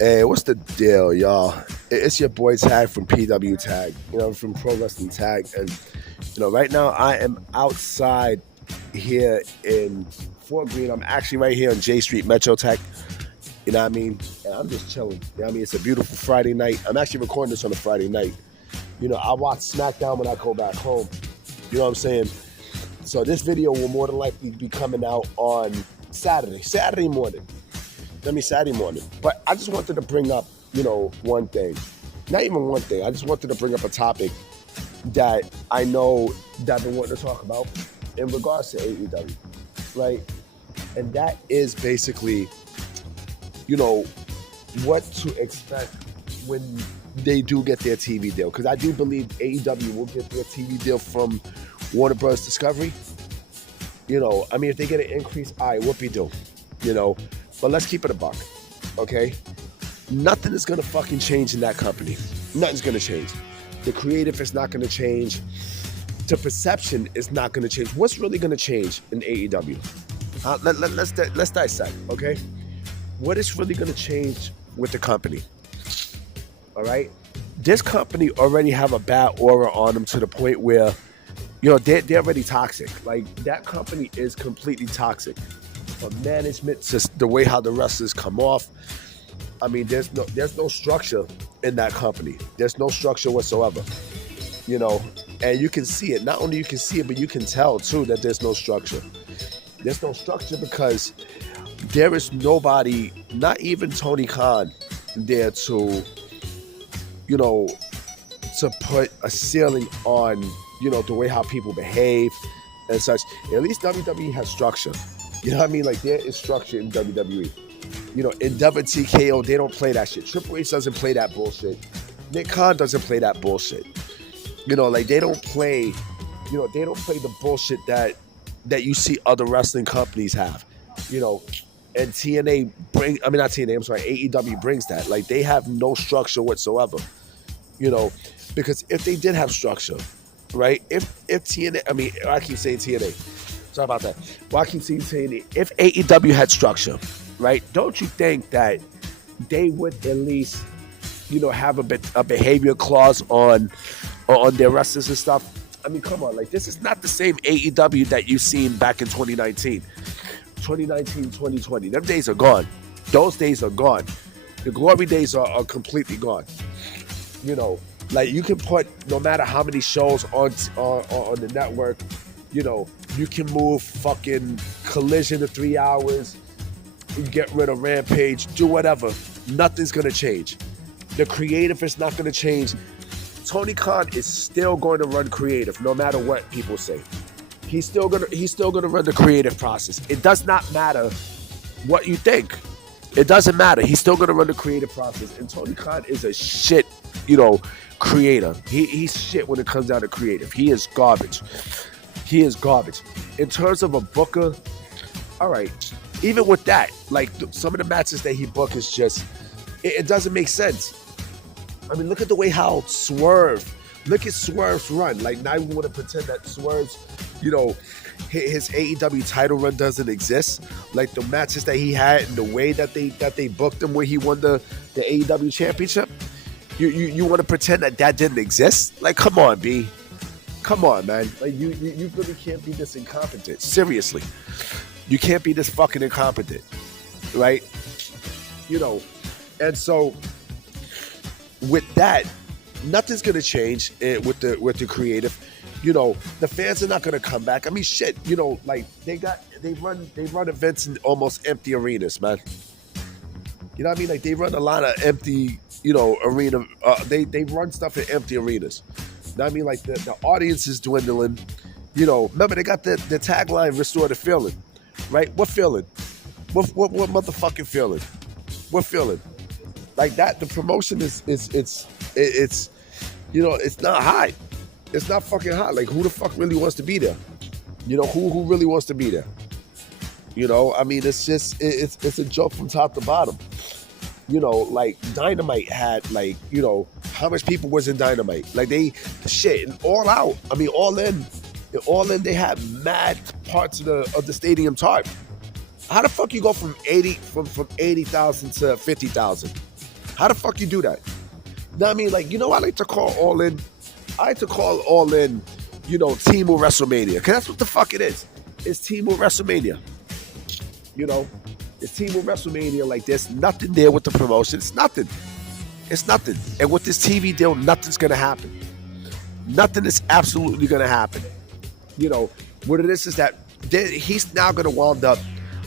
Hey, what's the deal, y'all? It's your boy Tag from PW Tag, from Pro Wrestling Tag. And, right now I am outside here in Fort Greene. I'm actually right here on J Street Metro Tech. You know what I mean? And I'm just chilling. You know what I mean? It's a beautiful Friday night. I'm actually recording this on a Friday night. I watch SmackDown when I go back home. You know what I'm saying? So this video will more than likely be coming out on Saturday morning. Saturday morning. But I just wanted to bring up, one thing. Not even one thing. I just wanted to bring up a topic that I know that I've been wanting to talk about in regards to AEW, right? And that is basically, what to expect when they do get their TV deal. Because I do believe AEW will get their TV deal from Warner Bros. Discovery. If they get an increase, all right, whoopie-doo, But let's keep it a buck, okay? Nothing is gonna fucking change in that company. Nothing's gonna change. The creative is not gonna change. The perception is not gonna change. What's really gonna change in AEW? Let's dissect, okay? What is really gonna change with the company? All right? This company already have a bad aura on them to the point where, they're already toxic. Like, that company is completely toxic. From management to the way how the wrestlers come off. There's no structure in that company. There's no structure whatsoever. And you can see it. Not only you can see it, but you can tell too that there's no structure. There's no structure because there is nobody, not even Tony Khan, there to put a ceiling on, the way how people behave and such. At least WWE has structure. You know what I mean? Like, there is structure in WWE. Endeavor TKO, they don't play that shit. Triple H doesn't play that bullshit. Nick Khan doesn't play that bullshit. They don't play, they don't play the bullshit that you see other wrestling companies have. And TNA not TNA, I'm sorry, AEW brings that. Like, they have no structure whatsoever. Because if they did have structure, right? If TNA, I keep saying TNA. Sorry about that. Well, I keep saying TNA. If AEW had structure, right? Don't you think that they would at least, have a behavior clause on their wrestlers and stuff? Come on. Like, this is not the same AEW that you've seen back in 2019. 2020. Them days are gone. Those days are gone. The glory days are completely gone. Like, you can put no matter how many shows on the network, you can move fucking Collision to 3 hours, you get rid of Rampage, do whatever. Nothing's gonna change. The creative is not gonna change. Tony Khan is still going to run creative no matter what people say. He's still gonna run the creative process. It does not matter what you think. It doesn't matter. He's still gonna run the creative process. And Tony Khan is a shit, creator. He's shit when it comes down to creative. He is garbage. He is garbage. In terms of a booker, all right, even with that, like, some of the matches that he book is just, it doesn't make sense. Look at the way how look at Swerve's run. Like, now we want to pretend that Swerve's, his AEW title run doesn't exist. Like, the matches that he had and the way that they booked him where he won the AEW championship. You want to pretend that didn't exist? Like, come on, B. Come on, man. Like, you really can't be this incompetent. Seriously. You can't be this fucking incompetent. Right? And so with that, nothing's gonna change with the creative. The fans are not gonna come back. Shit, like, they run events in almost empty arenas, man. You know what I mean? Like, they run a lot of empty, arena. They run stuff in empty arenas. You know what I mean? Like, the audience is dwindling. Remember, they got the tagline, "Restore the feeling," right? What feeling? What motherfucking feeling? What feeling? Like that, the promotion it's not high. It's not fucking hot. Like, who the fuck really wants to be there? Who really wants to be there? It's just, it's a joke from top to bottom. Like, Dynamite had, like, how much people was in Dynamite? Like, they, shit, and All Out. All in, they had mad parts of the stadium tarp. How the fuck you go from 80,000 to 50,000? How the fuck you do that? You know what I mean? Like, I like to call All In. I like to call All In, Team of WrestleMania. Because that's what the fuck it is. It's Team of WrestleMania. It's Team of WrestleMania. Like, there's nothing there with the promotion. It's nothing. It's nothing. And with this TV deal, nothing's going to happen. Nothing is absolutely going to happen. What it is that he's now going to wind up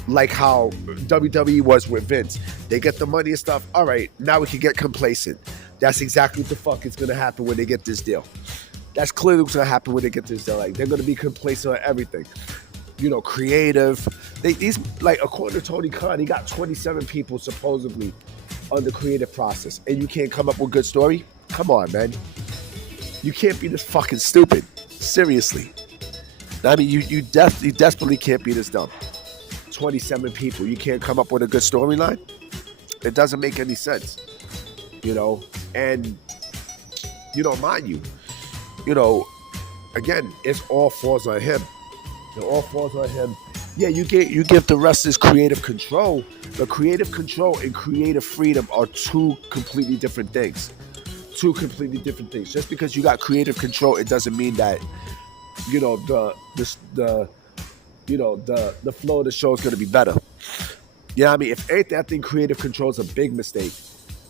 like how WWE was with Vince. They get the money and stuff. All right, now we can get complacent. That's exactly what the fuck is going to happen when they get this deal. That's clearly what's going to happen when they get this deal. Like, they're going to be complacent on everything. Creative. These, like, according to Tony Khan, he got 27 people supposedly on the creative process, and you can't come up with a good story? Come on, man. You can't be this fucking stupid. Seriously. I mean, you desperately can't be this dumb. 27 people. You can't come up with a good storyline? It doesn't make any sense. And, mind you, again, it's all falls on him. It all falls on him. Yeah, you give the wrestlers creative control, but creative control and creative freedom are two completely different things. Two completely different things. Just because you got creative control, it doesn't mean that, the flow of the show is going to be better. You know what I mean? If anything, I think creative control is a big mistake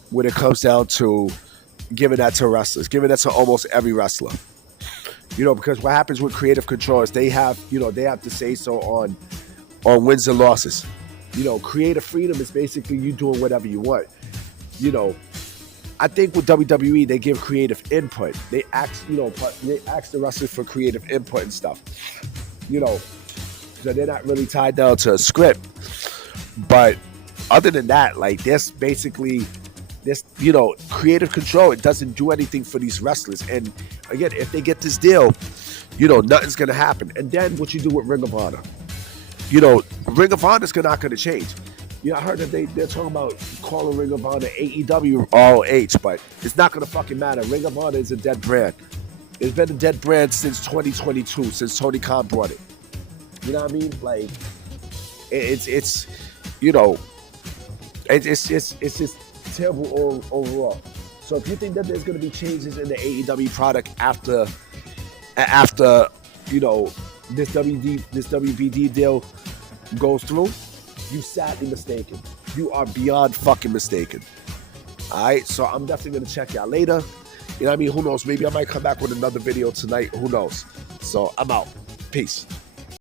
when it comes down to giving that to wrestlers, giving that to almost every wrestler. Because what happens with creative control is they have to say so on wins and losses. Creative freedom is basically you doing whatever you want. I think with WWE, they give creative input. They ask the wrestlers for creative input and stuff. So they're not really tied down to a script. But other than that, like, there's basically this, creative control. It doesn't do anything for these wrestlers. And again, if they get this deal, nothing's going to happen. And then what you do with Ring of Honor. Ring of Honor is not going to change. I heard that they're talking about calling Ring of Honor AEW ROH, but it's not going to fucking matter. Ring of Honor is a dead brand. It's been a dead brand since 2022, since Tony Khan brought it. You know what I mean? Like, it's just terrible overall. So if you think that there's going to be changes in the AEW product after this WBD deal goes through, you sadly mistaken. You are beyond fucking mistaken. All right, so I'm definitely going to check y'all later. You know what I mean? Who knows? Maybe I might come back with another video tonight. Who knows? So I'm out. Peace.